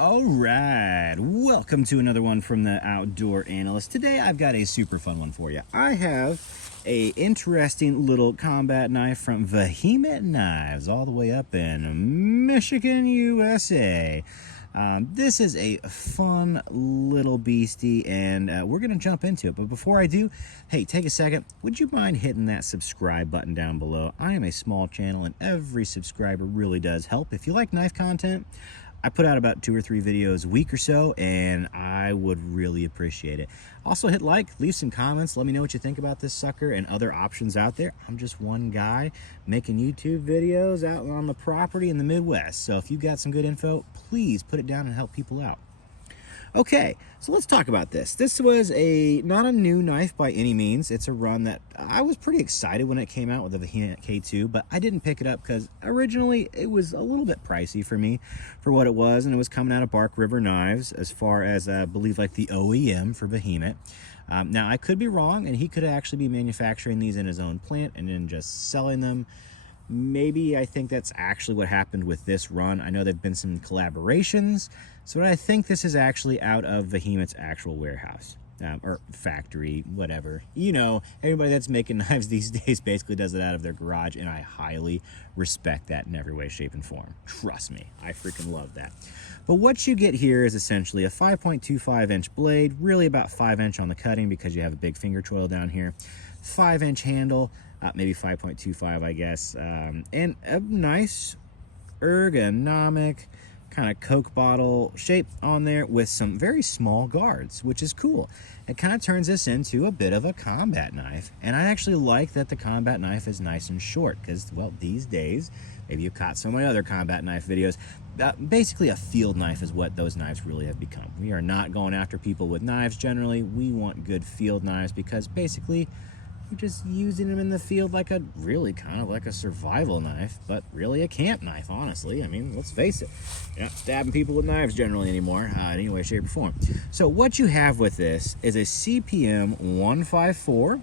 All right, welcome to another one from the Outdoor Analyst. Today I've got a super fun one for you. I have a interesting little combat knife from Vehement Knives, all the way up in Michigan, USA. This is a fun little beastie, and we're going to jump into it. But before I do, hey, take a second. Would you mind hitting that subscribe button down below? I am a small channel, and every subscriber really does help. If you like knife content, I put out about 2 or 3 videos a week or so, and I would really appreciate it. Also hit like, leave some comments, let me know what you think about this sucker and other options out there. I'm just one guy making YouTube videos out on the property in the Midwest. So if you've got some good info, please put it down and help people out. Okay, so let's talk about this. This was not a new knife by any means. It's a run that I was pretty excited when it came out with the Vehement K2, but I didn't pick it up because originally it was a little bit pricey for me for what it was, and it was coming out of Bark River Knives as far as I believe like the OEM for Vehement. Now I could be wrong, and he could actually be manufacturing these in his own plant and then just selling them. Maybe I think that's actually what happened with this run. I know there've been some collaborations, so I think this is actually out of Vehement's actual warehouse or factory, whatever. You know, everybody that's making knives these days basically does it out of their garage, and I highly respect that in every way, shape, and form. Trust me, I freaking love that. But what you get here is essentially a 5.25-inch blade, really about 5-inch on the cutting because you have a big finger choil down here, 5-inch handle, maybe 5.25, I guess, and a nice ergonomic kind of Coke bottle shape on there with some very small guards, which is cool. It kind of turns this into a bit of a combat knife, and I actually like that the combat knife is nice and short because, well, these days, maybe you've caught some of my other combat knife videos, basically a field knife is what those knives really have become. We are not going after people with knives generally. We want good field knives because basically you're just using them in the field like a really kind of like a survival knife, but really a camp knife, honestly. I mean, let's face it, you're not stabbing people with knives generally anymore, in any way, shape, or form. So what you have with this is a CPM 154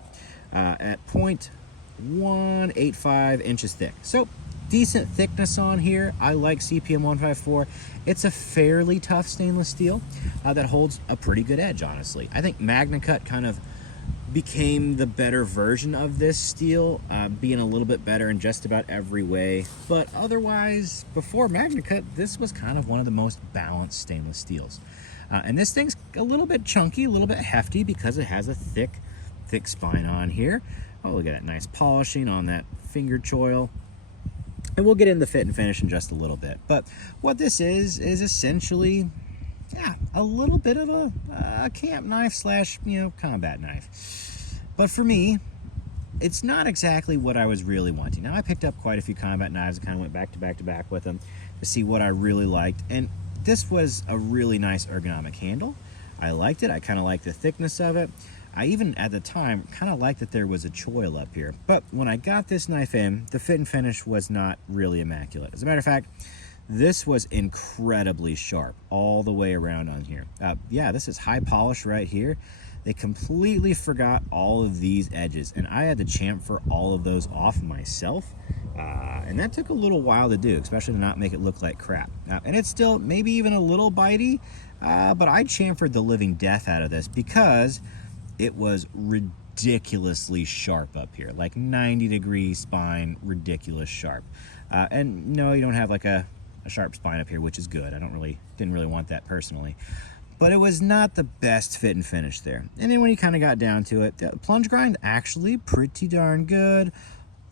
at 0.185 inches thick. So decent thickness on here. I like CPM 154. It's a fairly tough stainless steel that holds a pretty good edge, honestly. I think MagnaCut kind of became the better version of this steel, being a little bit better in just about every way. But otherwise, before MagnaCut, this was kind of one of the most balanced stainless steels. And this thing's a little bit chunky, a little bit hefty because it has a thick spine on here. Oh, look at that nice polishing on that finger choil. And we'll get into fit and finish in just a little bit. But what this is essentially, yeah, a little bit of a camp knife slash, combat knife. But for me, it's not exactly what I was really wanting. Now, I picked up quite a few combat knives. I kind of went back to back with them to see what I really liked. And this was a really nice ergonomic handle. I liked it. I kind of liked the thickness of it. I even, at the time, kind of liked that there was a choil up here. But when I got this knife in, the fit and finish was not really immaculate. As a matter of fact, this was incredibly sharp all the way around on here. Yeah, this is high polish right here. They completely forgot all of these edges, and I had to chamfer all of those off myself. And that took a little while to do, especially to not make it look like crap. And it's still maybe even a little bitey, but I chamfered the living death out of this because it was ridiculously sharp up here, like 90-degree spine, ridiculous sharp. And no, you don't have like a sharp spine up here, which is good. I didn't really want that personally, but it was not the best fit and finish there. And then when you kind of got down to it, the plunge grind actually pretty darn good.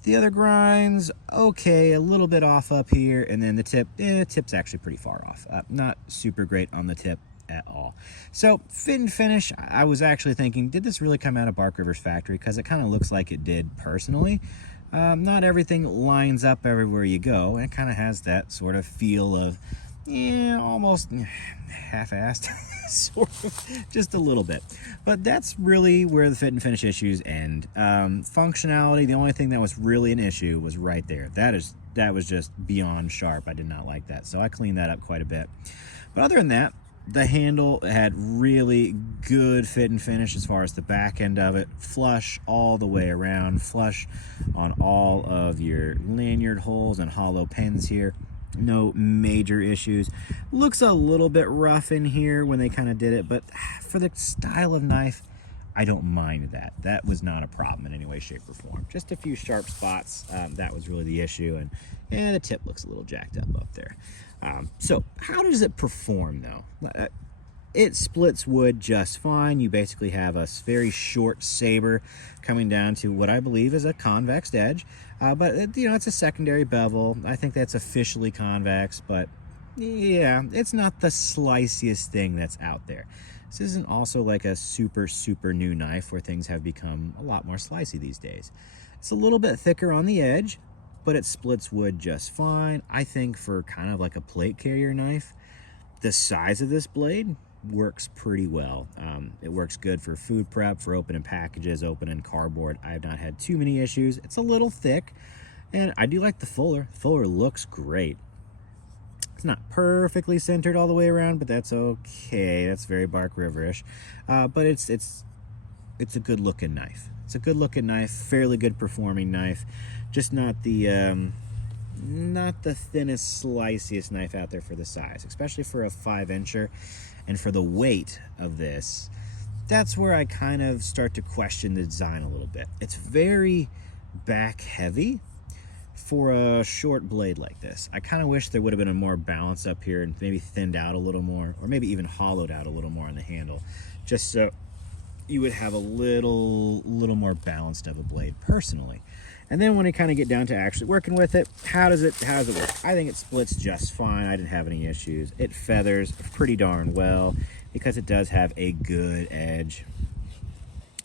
The other grinds, okay, a little bit off up here, and then the tip's actually pretty far off. Not super great on the tip at all. So fit and finish, I was actually thinking, did this really come out of Bark River's factory? Because it kind of looks like it did personally. Not everything lines up everywhere you go, and it kind of has that sort of feel of, yeah, almost half-assed, sort of, just a little bit. But that's really where the fit and finish issues end. Functionality, the only thing that was really an issue was right there. That was just beyond sharp. I did not like that, so I cleaned that up quite a bit. But other than that, the handle had really good fit and finish as far as the back end of it. Flush all the way around, flush on all of your lanyard holes and hollow pins here. No major issues. Looks a little bit rough in here when they kind of did it, but for the style of knife, I don't mind that. That was not a problem in any way, shape, or form. Just a few sharp spots. That was really the issue, and the tip looks a little jacked up there. So how does it perform though? It splits wood just fine. You basically have a very short saber coming down to what I believe is a convex edge, but you know, it's a secondary bevel. I think that's officially convex, but yeah, it's not the sliciest thing that's out there. This isn't also like a super new knife where things have become a lot more slicey these days. It's a little bit thicker on the edge, but it splits wood just fine. I think for kind of like a plate carrier knife, the size of this blade works pretty well. It works good for food prep, for opening packages, opening cardboard. I have not had too many issues. It's a little thick, and I do like the fuller. The fuller looks great. It's not perfectly centered all the way around, but that's okay. That's very Bark River-ish. But it's a good looking knife. It's a good looking knife, fairly good performing knife. Just not the thinnest, sliciest knife out there for the size, especially for a 5-incher. And for the weight of this, that's where I kind of start to question the design a little bit. It's very back heavy for a short blade like this. I kind of wish there would have been a more balance up here and maybe thinned out a little more, or maybe even hollowed out a little more on the handle, just so you would have a little more balanced of a blade personally. And then when I kind of get down to actually working with it, how does it work? I think it splits just fine. I didn't have any issues. It feathers pretty darn well because it does have a good edge.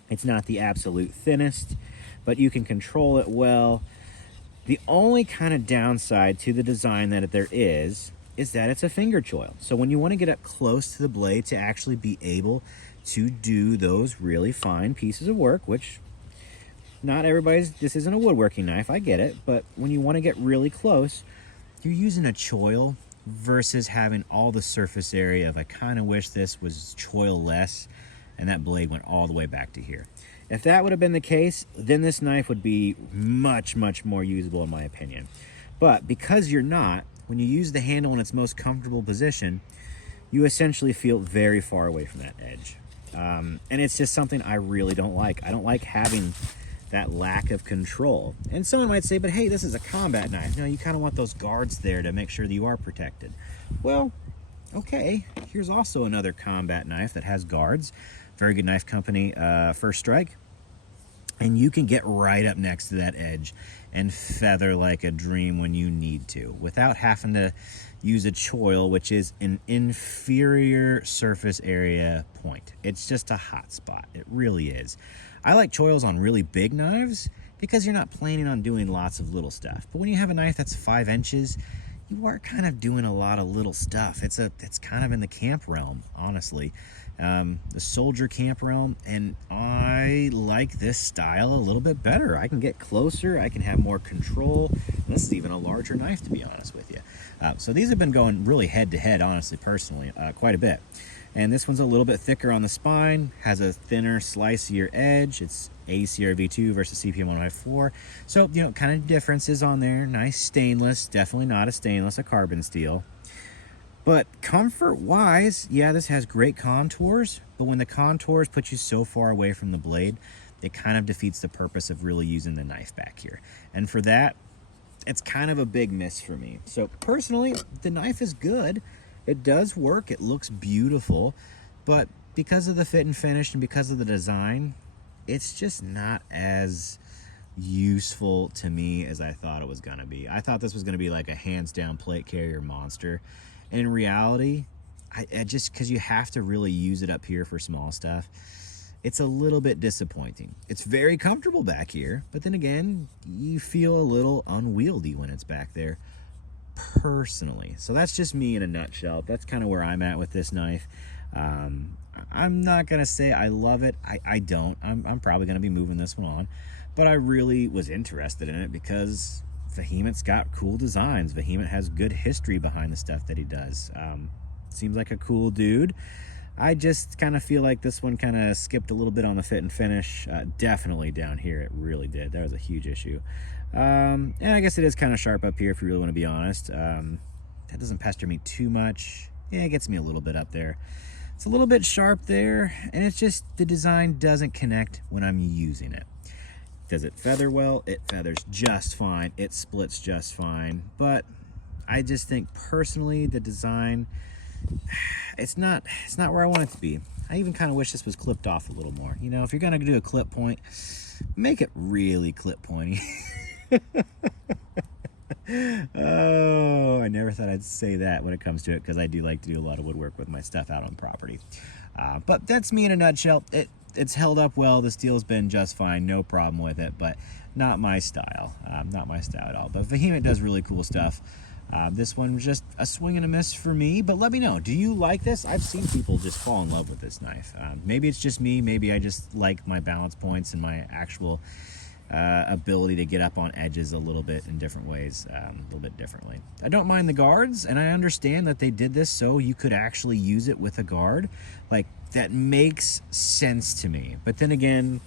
It's not the absolute thinnest, but you can control it well. The only kind of downside to the design that there is that it's a finger choil. So when you want to get up close to the blade to actually be able to do those really fine pieces of work, which not everybody's, this isn't a woodworking knife, I get it, but when you want to get really close, you're using a choil versus having all the surface area of, I kind of wish this was choil less and that blade went all the way back to here. If that would have been the case, then this knife would be much more usable in my opinion. But because you're not, when you use the handle in its most comfortable position, you essentially feel very far away from that edge. And it's just something I really don't like. I don't like having that lack of control. And someone might say, but hey, this is a combat knife. No, you kind of want those guards there to make sure that you are protected. Well, okay, here's also another combat knife that has guards. Very good knife company, First Strike. And you can get right up next to that edge and feather like a dream when you need to, without having to use a choil, which is an inferior surface area point. It's just a hot spot. It really is. I like choils on really big knives because you're not planning on doing lots of little stuff. But when you have a knife that's 5 inches, you are kind of doing a lot of little stuff. It's kind of in the camp realm, honestly. The soldier camp realm, and I like this style a little bit better. I can get closer, I can have more control. This is even a larger knife, to be honest with you. So these have been going really head to head, honestly, personally, quite a bit. And this one's a little bit thicker on the spine, has a thinner, slicier edge. It's ACR V2 versus CPM 154. So, you know, kind of differences on there. Nice stainless, definitely not a stainless, a carbon steel. But comfort-wise, yeah, this has great contours, but when the contours put you so far away from the blade, it kind of defeats the purpose of really using the knife back here. And for that, it's kind of a big miss for me. So personally, the knife is good. It does work, it looks beautiful, but because of the fit and finish and because of the design, it's just not as useful to me as I thought it was gonna be. I thought this was gonna be like a hands down plate carrier monster. And in reality, I just, because you have to really use it up here for small stuff, it's a little bit disappointing. It's very comfortable back here, but then again, you feel a little unwieldy when it's back there, personally. So that's just me in a nutshell. That's kind of where I'm at with this knife. I'm not gonna say I love it. I don't. I'm probably gonna be moving this one on, but I really was interested in it because Vehement's got cool designs. Vehement has good history behind the stuff that he does. Seems like a cool dude. I just kind of feel like this one kind of skipped a little bit on the fit and finish. Definitely down here, it really did. That was a huge issue. And I guess it is kind of sharp up here if you really want to be honest. That doesn't pester me too much. Yeah, it gets me a little bit up there. It's a little bit sharp there, and it's just the design doesn't connect when I'm using it. Does it feather well? It feathers just fine. It splits just fine. But I just think personally the design, it's not where I want it to be. I even kind of wish this was clipped off a little more. You know, if you're gonna do a clip point, make it really clip pointy. Oh, I never thought I'd say that when it comes to it, because I do like to do a lot of woodwork with my stuff out on property. But that's me in a nutshell. It's held up well. The steel's been just fine, no problem with it, but not my style. Not my style at all. But Vehement does really cool stuff. This one was just a swing and a miss for me, but let me know. Do you like this? I've seen people just fall in love with this knife. Maybe it's just me. Maybe I just like my balance points and my actual ability to get up on edges a little bit in different ways, a little bit differently. I don't mind the guards, and I understand that they did this so you could actually use it with a guard. Like, that makes sense to me. But then again,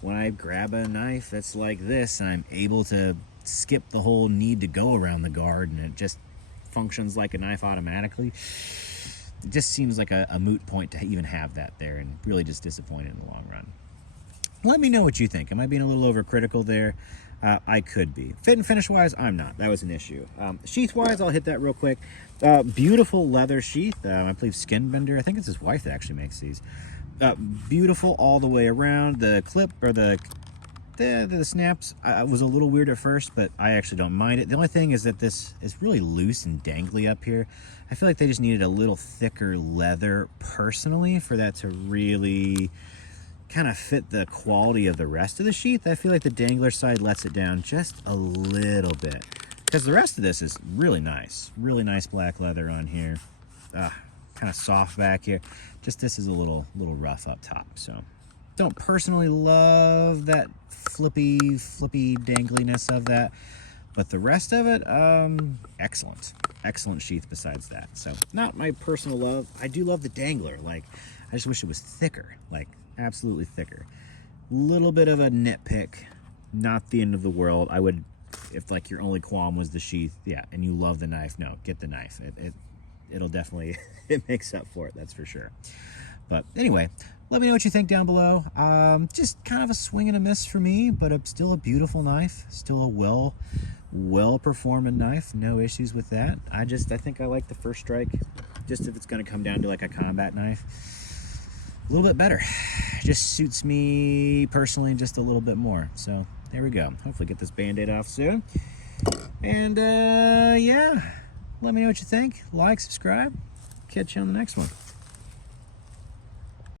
when I grab a knife that's like this and I'm able to skip the whole need to go around the guard and it just functions like a knife automatically, it just seems like a moot point to even have that there, and really just disappointed in the long run. Let me know what you think. Am I being a little overcritical there? I could be. Fit and finish wise, I'm not. That was an issue. Sheath wise, I'll hit that real quick. Beautiful leather sheath. I believe Skin Bender. I think it's his wife that actually makes these. Beautiful all the way around. The clip, or the snaps, was a little weird at first, but I actually don't mind it. The only thing is that this is really loose and dangly up here. I feel like they just needed a little thicker leather personally for that to really kind of fit the quality of the rest of the sheath. I feel like the dangler side lets it down just a little bit, because the rest of this is really nice black leather on here. Kind of soft back here. Just this is a little rough up top. So don't personally love that flippy dangliness of that, but the rest of it, excellent sheath besides that. So not my personal love. I do love the dangler. Like, I just wish it was thicker, like absolutely thicker. Little bit of a nitpick, not the end of the world. I would, if like your only qualm was the sheath, yeah, and you love the knife, no, get the knife. It'll definitely, it makes up for it, that's for sure. But anyway, let me know what you think down below. Just kind of a swing and a miss for me, but still a beautiful knife, still a well performing knife, no issues with that. I think I like the first strike, just if it's going to come down to like a combat knife, a little bit better. Just suits me personally just a little bit more. So there we go. Hopefully get this band-aid off soon. And yeah, let me know what you think. Like, subscribe. Catch you on the next one.